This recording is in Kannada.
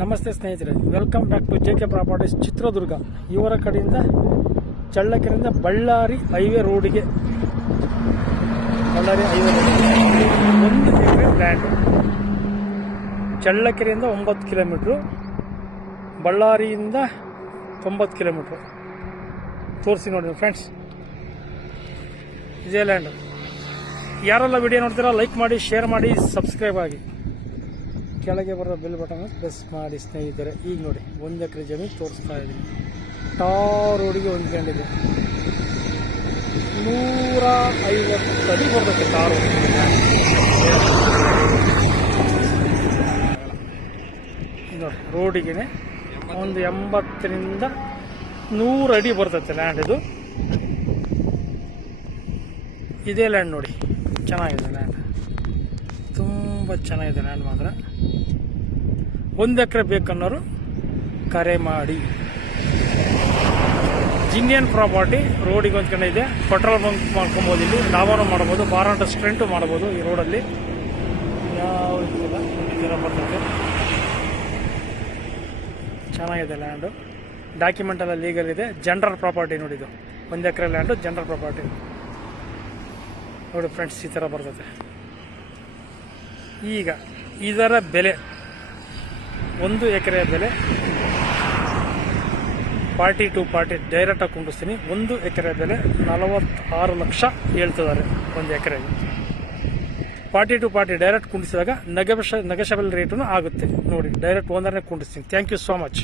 ನಮಸ್ತೆ ಸ್ನೇಹಿತರೆ, welcome back to J K properties Chitradurga. ಇವರ ಕಡೆಯಿಂದ ಚಳ್ಳಕೆರೆಯಿಂದ ಬಳ್ಳಾರಿ ಹೈವೇ ರೋಡಿಗೆ 1 ಎಕರೆ ಲ್ಯಾಂಡ್. ಚಳ್ಳಕೆರೆಯಿಂದ 9 ಕಿಲೋಮೀಟ್ರು, ಬಳ್ಳಾರಿಯಿಂದ 90 ಕಿಲೋಮೀಟ್ರು. ತೋರಿಸಿ ನೋಡಿ ಫ್ರೆಂಡ್ಸ್, ಇದೇ ಲ್ಯಾಂಡ್. ಯಾರೆಲ್ಲ ವಿಡಿಯೋ ನೋಡ್ತೀರಾ ಲೈಕ್ ಮಾಡಿ, ಶೇರ್ ಮಾಡಿ, ಸಬ್ಸ್ಕ್ರೈಬ್ ಆಗಿ. ಕೆಳಗೆ ಬರೋ ಬೆಲ್ ಬಟನ್ ಪ್ರೆಸ್ ಮಾಡಿ ಸ್ನೇಹಿತರೆ. ಈಗ ನೋಡಿ 1 ಎಕರೆ ಜಮೀನು ತೋರಿಸ್ತಾ ಇದ್ದೀನಿ. ಟಾರ್ ರೋಡಿಗೆ ಹೊಂದ್ಕೊಂಡಿದೆ. 150 ಅಡಿ ಬರಬೇಕು ಟಾರ್ ನೋಡಿ. ರೋಡಿಗೆ ಒಂದು 80ರಿಂದ 100 ಅಡಿ ಬರ್ತೈತೆ ಲ್ಯಾಂಡ್. ಇದು ಇದೇ ಲ್ಯಾಂಡ್ ನೋಡಿ, ಚೆನ್ನಾಗಿದೆ ಲ್ಯಾಂಡ್, ತುಂಬ ಚೆನ್ನಾಗಿದೆ ಲ್ಯಾಂಡ್ ಮಾತ್ರ. 1 ಎಕರೆ ಬೇಕನ್ನೋರು ಕರೆ ಮಾಡಿ. ಜಿನಿಯನ್ ಪ್ರಾಪರ್ಟಿ ರೋಡಿಗೆ ಹೊಂದ್ಕೊಂಡಿದೆ. ಪೆಟ್ರೋಲ್ ಬಂಕ್ ಮಾಡ್ಕೊಬೋದು, ಇಲ್ಲಿ ಡಾಬಾನು ಮಾಡ್ಬೋದು, ಬಾರ್ ಅಂಡ್ ರೆಸ್ಟೋರೆಂಟು ಮಾಡ್ಬೋದು. ಈ ರೋಡಲ್ಲಿ ಯಾವ ರೀತಿ ಬರ್ತದೆ. ಚೆನ್ನಾಗಿದೆ ಲ್ಯಾಂಡು, ಡಾಕ್ಯುಮೆಂಟ್ ಎಲ್ಲ ಲೀಗಲ್ ಇದೆ. ಜನರಲ್ ಪ್ರಾಪರ್ಟಿ ನೋಡಿ, ಇದು 1 ಎಕರೆ ಲ್ಯಾಂಡು ಜನರಲ್ ಪ್ರಾಪರ್ಟಿ ನೋಡಿ ಫ್ರೆಂಡ್ಸ್. ಈ ಥರ ಬರ್ತದೆ. ಈಗ ಇದರ ಬೆಲೆ, 1 ಎಕರೆಯ ಬೆಲೆ ಪಾರ್ಟಿ ಟು ಪಾರ್ಟಿ ಡೈರೆಕ್ಟಾಗಿ ಕುಂಡಿಸ್ತೀನಿ. 1 ಎಕರೆ ಬೆಲೆ 46 ಲಕ್ಷ ಹೇಳ್ತಿದ್ದಾರೆ 1 ಎಕರೆಗೆ. ಪಾರ್ಟಿ ಟು ಪಾರ್ಟಿ ಡೈರೆಕ್ಟ್ ಕುಂಡಿಸಿದಾಗ ನೆಗೋಷಿಯಬಲ್ ರೇಟೂ ಆಗುತ್ತೆ ನೋಡಿ. ಡೈರೆಕ್ಟ್ ಓನರ್ನೇ ಕುಂಡಿಸ್ತೀನಿ. Thank you so much.